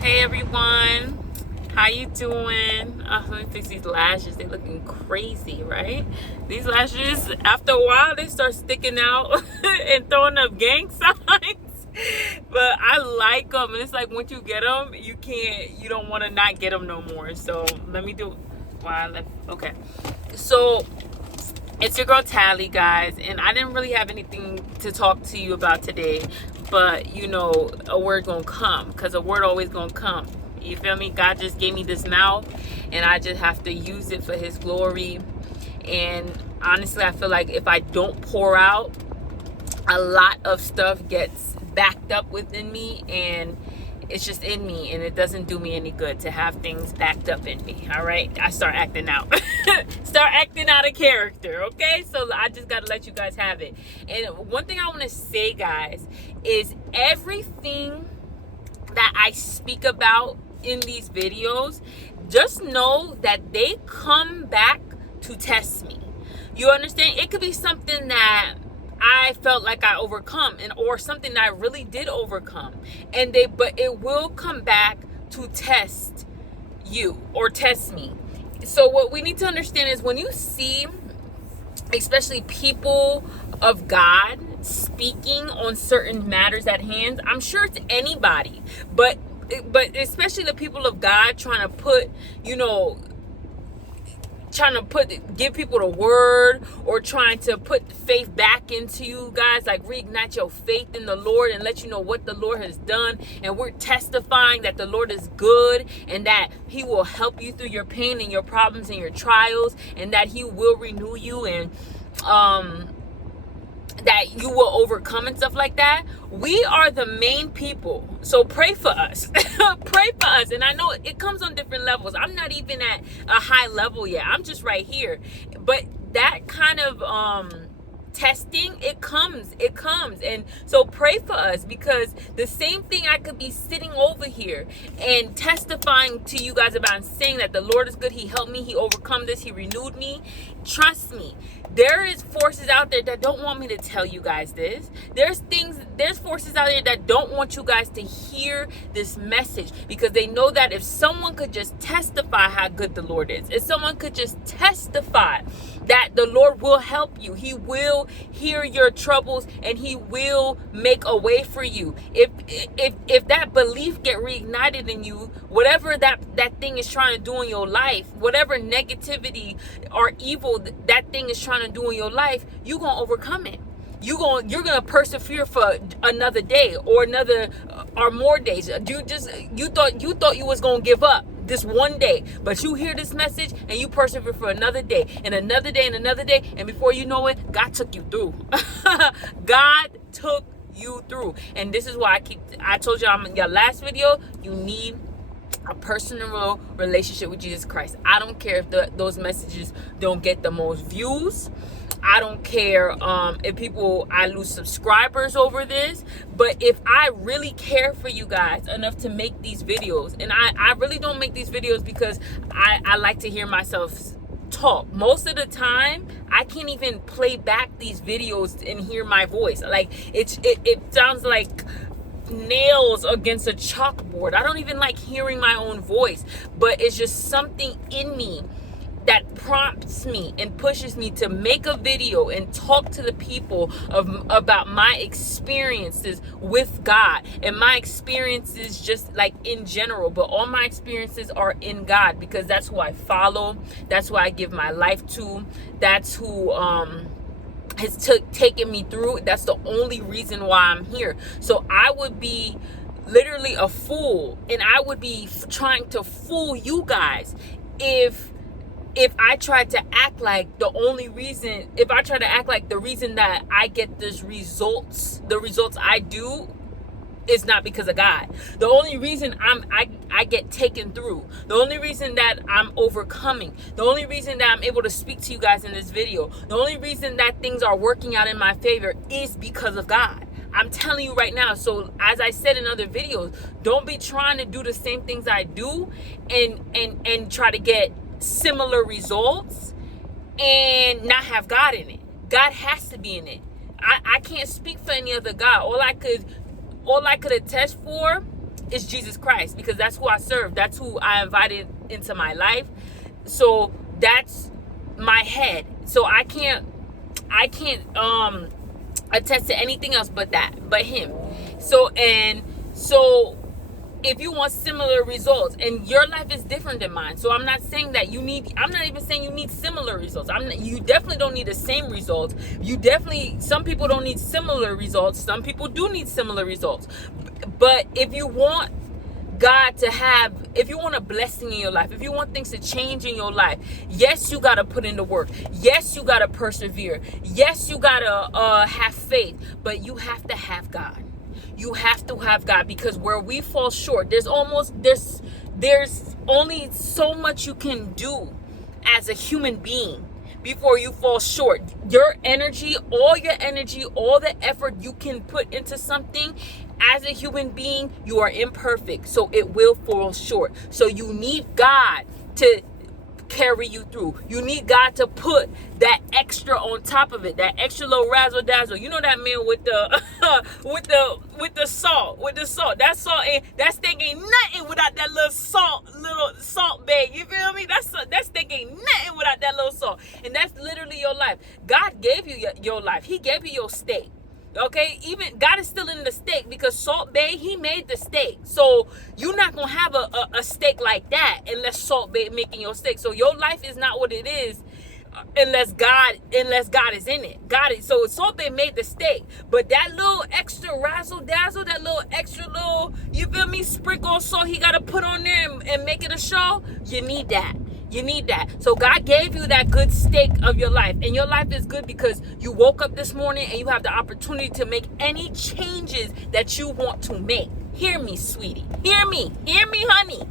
Hey everyone, how you doing? Let me fix these lashes. They're looking crazy, right? These lashes, after a while, they start sticking out and throwing up gang signs. But I like them, and it's like once you get them, you don't want to not get them no more. So let me do. Why I left? Okay. So it's your girl Tally, guys, and I didn't really have anything to talk to you about today, but you know, a word gonna come, because a word always gonna come. You feel me? God just gave me this mouth, and I just have to use it for his glory. And honestly, I feel like if I don't pour out, a lot of stuff gets backed up within me, and it's just in me, and it doesn't do me any good to have things backed up in me. All right, I start acting out start acting out of character. Okay, so I just got to let you guys have it. And one thing I want to say, guys, is everything that I speak about in these videos, just know that they come back to test me. You understand? It could be something that I felt like I overcome, or something that I really did overcome, but it will come back to test you or test me. So what we need to understand is, when you see especially people of God speaking on certain matters at hand, I'm sure it's anybody, but especially the people of God trying to give people the word, or trying to put faith back into you guys, like reignite your faith in the Lord and let you know what the Lord has done. And we're testifying that the Lord is good, and that he will help you through your pain and your problems and your trials, and that he will renew you, and that you will overcome and stuff like that. We are the main people, so pray for us. Pray for us. And I know it comes on different levels. I'm not even at a high level yet. I'm just right here. But that kind of testing, it comes. And so pray for us, because the same thing I could be sitting over here and testifying to you guys about, and saying that the Lord is good, he helped me, he overcome this, he renewed me. Trust me, there is forces out there that don't want me to tell you guys this. There's forces out there that don't want you guys to hear this message, because they know that if someone could just testify how good the Lord is, if someone could just testify that the Lord will help you, he will hear your troubles, and he will make a way for you. If that belief get reignited in you, whatever that thing is trying to do in your life, whatever negativity or evil that thing is trying to do in your life, you're going to overcome it. You're gonna persevere for another day, or more days. You thought you was gonna give up this one day, but you hear this message and you persevere for another day, and another day, and another day, and before you know it, God took you through. God took you through. And this is why I told y'all in your last video, you need a personal relationship with Jesus Christ. I don't care if those messages don't get the most views. I don't care if I lose subscribers over this, but if I really care for you guys enough to make these videos, and I really don't make these videos because I like to hear myself talk. Most of the time, I can't even play back these videos and hear my voice. Like it sounds like nails against a chalkboard. I don't even like hearing my own voice, but it's just something in me that prompts me and pushes me to make a video and talk to the people about my experiences with God, and my experiences just like in general, but all my experiences are in God, because that's who I follow, that's who I give my life to, that's who has taken me through. That's the only reason why I'm here. So I would be literally a fool, and I would be trying to fool you guys if I tried to act like the reason that I get the results I do is not because of God. The only reason I get taken through, the only reason that I'm overcoming, the only reason that I'm able to speak to you guys in this video, the only reason that things are working out in my favor is because of God. I'm telling you right now. So as I said in other videos, don't be trying to do the same things I do and try to get similar results and not have God in it. God has to be in it. I can't speak for any other God. All I could attest for is Jesus Christ, because that's who I serve. That's who I invited into my life. So that's my head. So I can't attest to anything else but him. So if you want similar results, and your life is different than mine, so I'm not saying that I'm not even saying you need similar results. You definitely don't need the same results. Some people don't need similar results. Some people do need similar results. But if you want if you want a blessing in your life, if you want things to change in your life, yes, you got to put in the work. Yes, you got to persevere. Yes, you got to have faith, but you have to have God. You have to have God, because where we fall short, there's only so much you can do as a human being before you fall short. Your energy, all the effort you can put into something, as a human being, you are imperfect, so it will fall short. So you need God to carry you through. You need God to put that extra on top of it, that extra little razzle dazzle. You know that man with the with the salt. That steak ain't nothing without that little salt bag. You feel me? That steak ain't nothing without that little salt. And that's literally your life. God gave you your life. He gave you your steak. Okay, even God is still in the steak, because Salt Bae, he made the steak. So you're not gonna have a steak like that unless Salt Bae making your steak. So your life is not what it is unless God is in it. So Salt Bae made the steak, but that little extra razzle dazzle, that little extra little, you feel me, sprinkle of salt he gotta put on there and make it a show. You need that. You need that. So God gave you that good steak of your life. And your life is good because you woke up this morning and you have the opportunity to make any changes that you want to make. Hear me, sweetie. Hear me, honey.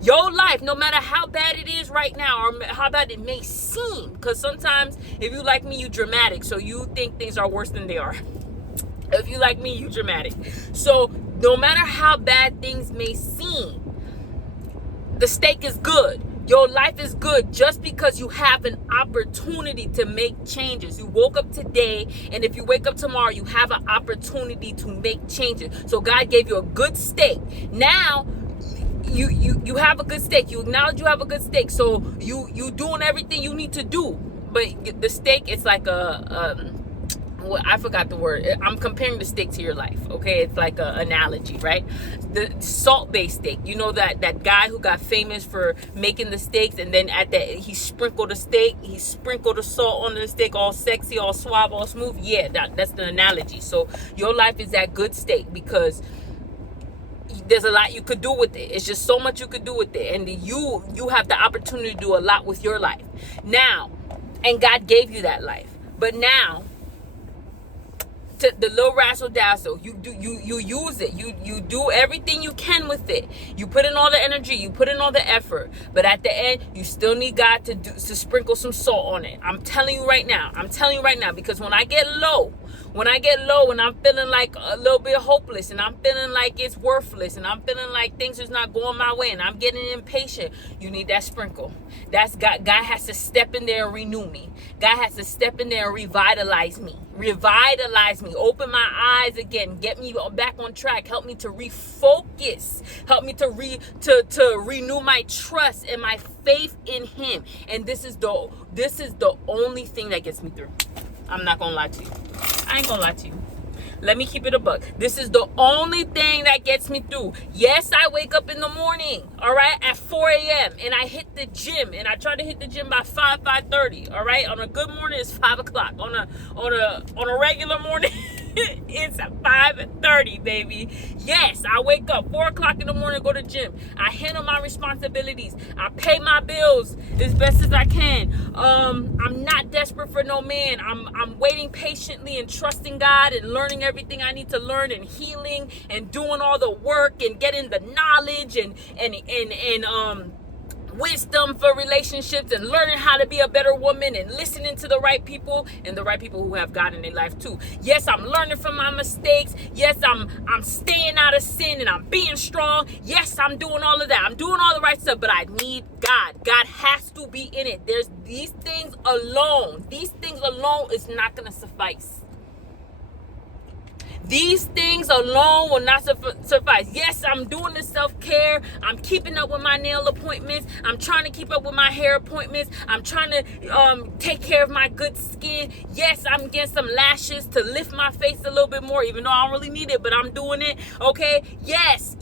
Your life, no matter how bad it is right now, or how bad it may seem, because sometimes if you like me, you dramatic. So you think things are worse than they are. If you like me, you dramatic. So no matter how bad things may seem, the steak is good. Your life is good just because you have an opportunity to make changes. You woke up today, and if you wake up tomorrow, you have an opportunity to make changes. So God gave you a good steak. Now, you have a good steak. You acknowledge you have a good steak. So you doing everything you need to do. But the steak is like I forgot the word. I'm comparing the steak to your life, okay? It's like an analogy, right? The salt-based steak. You know that guy who got famous for making the steaks, and then he sprinkled the steak, he sprinkled the salt on the steak, all sexy, all suave, all smooth. Yeah, that's the analogy. So your life is that good steak because there's a lot you could do with it. It's just so much you could do with it, and you have the opportunity to do a lot with your life now, and God gave you that life. But now, to the little razzle dazzle, you use it, you do everything you can with it. You put in all the energy, you put in all the effort, but at the end you still need God to sprinkle some salt on it. I'm telling you right now, because when I get low, and I'm feeling like a little bit hopeless, and I'm feeling like it's worthless, and I'm feeling like things is not going my way, and I'm getting impatient, you need that sprinkle. That's God. God has to step in there and renew me. God has to step in there and revitalize me, open my eyes again, get me back on track, help me to refocus, help me to renew my trust and my faith in Him. And this is the only thing that gets me through. I'm not gonna lie to you. I ain't gonna lie to you. Let me keep it a buck. This is the only thing that gets me through. Yes, I wake up in the morning, all right, at 4 a.m. and I hit the gym, and I try to hit the gym by 5:30, all right? On a good morning, it's 5 o'clock. On a regular morning, it's 5:30, baby. Yes, I wake up 4 o'clock in the morning, go to the gym. I handle my responsibilities. I pay my bills as best as I can. I'm not desperate for no man. I'm waiting patiently and trusting God and learning everything I need to learn, and healing and doing all the work and getting the knowledge and wisdom for relationships, and learning how to be a better woman, and listening to the right people, and the right people who have God in their life too. Yes, I'm learning from my mistakes. Yes, I'm staying out of sin, and I'm being strong. Yes, I'm doing all of that. I'm doing all the right stuff, but I need God. God has to be in it. There's these things alone is not going to suffice. These things alone will not suffice. Yes, I'm doing the self-care. I'm keeping up with my nail appointments. I'm trying to keep up with my hair appointments. I'm trying to take care of my good skin. Yes, I'm getting some lashes to lift my face a little bit more, even though I don't really need it, but I'm doing it. Okay? Yes.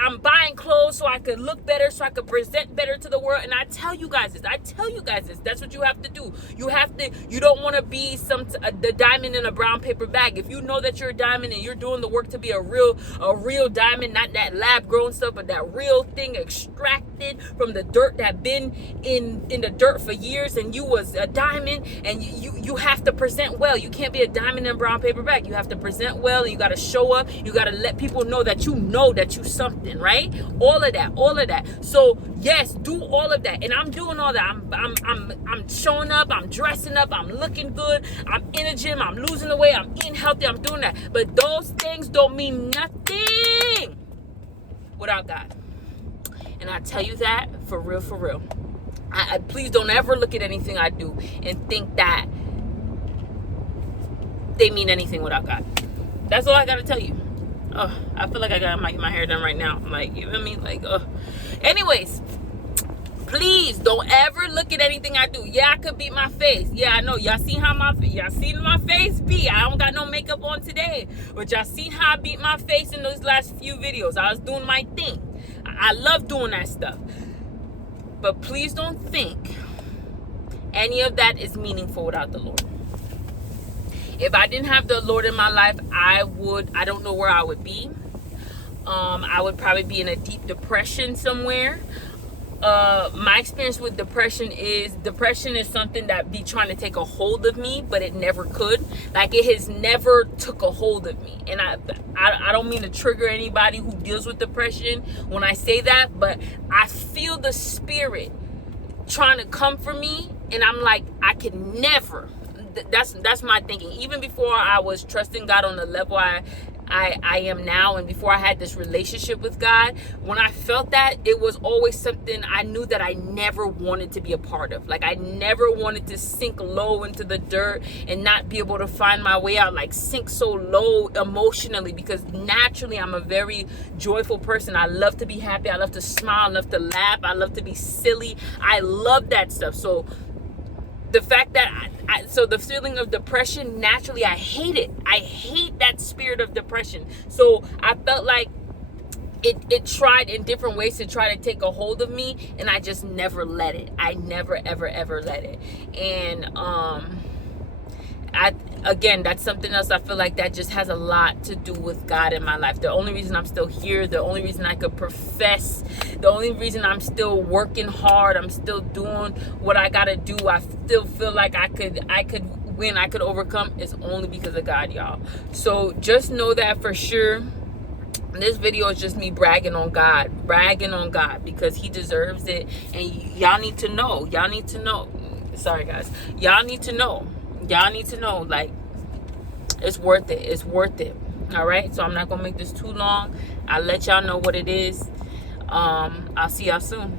I'm buying clothes so I could look better, so I could present better to the world. And I tell you guys this. That's what you have to do. You don't want to be the diamond in a brown paper bag. If you know that you're a diamond and you're doing the work to be a real diamond, not that lab grown stuff, but that real thing extracted from the dirt that been in the dirt for years, and you was a diamond, and you have to present well. You can't be a diamond in a brown paper bag. You have to present well, and you got to show up. You got to let people know that you something, right? All of that. So yes, do all of that, and I'm doing all that. I'm showing up. I'm dressing up. I'm looking good. I'm in the gym. I'm losing the weight. I'm eating healthy. I'm doing that. But those things don't mean nothing without God. And I tell you that for real. I please don't ever look at anything I do and think that they mean anything without God. That's all I gotta tell you. I feel like I gotta get my hair done right now. I'm like, you feel me? Like, anyways, please don't ever look at anything I do. Yeah, I could beat my face. Yeah, I know. Y'all seen my face be. I don't got no makeup on today. But y'all seen how I beat my face in those last few videos. I was doing my thing. I love doing that stuff. But please don't think any of that is meaningful without the Lord. If I didn't have the Lord in my life, I don't know where I would be. I would probably be in a deep depression somewhere. My experience with depression is something that be trying to take a hold of me, but it never could. Like, it has never took a hold of me. And I don't mean to trigger anybody who deals with depression when I say that, but I feel the spirit trying to come for me, and I'm like, I could never. That's my thinking. Even before I was trusting God on the level I am now, and before I had this relationship with God, when I felt that, it was always something I knew that I never wanted to be a part of. Like, I never wanted to sink low into the dirt and not be able to find my way out, like sink so low emotionally, because naturally I'm a very joyful person. I love to be happy. I love to smile. I love to laugh. I love to be silly. I love that stuff. So the fact that so the feeling of depression, naturally, I hate it. I hate that spirit of depression. So I felt like it tried in different ways to try to take a hold of me, and I just never let it. I never, ever let it. And again, that's something else. I feel like that just has a lot to do with God in my life. The only reason I'm still here, the only reason I could profess, the only reason I'm still working hard, I'm still doing what I gotta do, I still feel like I could win, I could overcome, is only because of God, y'all. So just know that for sure. This video is just me bragging on God, because he deserves it. And y'all need to know. Sorry, guys. Y'all need to know, like, it's worth it. All right, so I'm not gonna make this too long. I'll let y'all know what it is. I'll see y'all soon.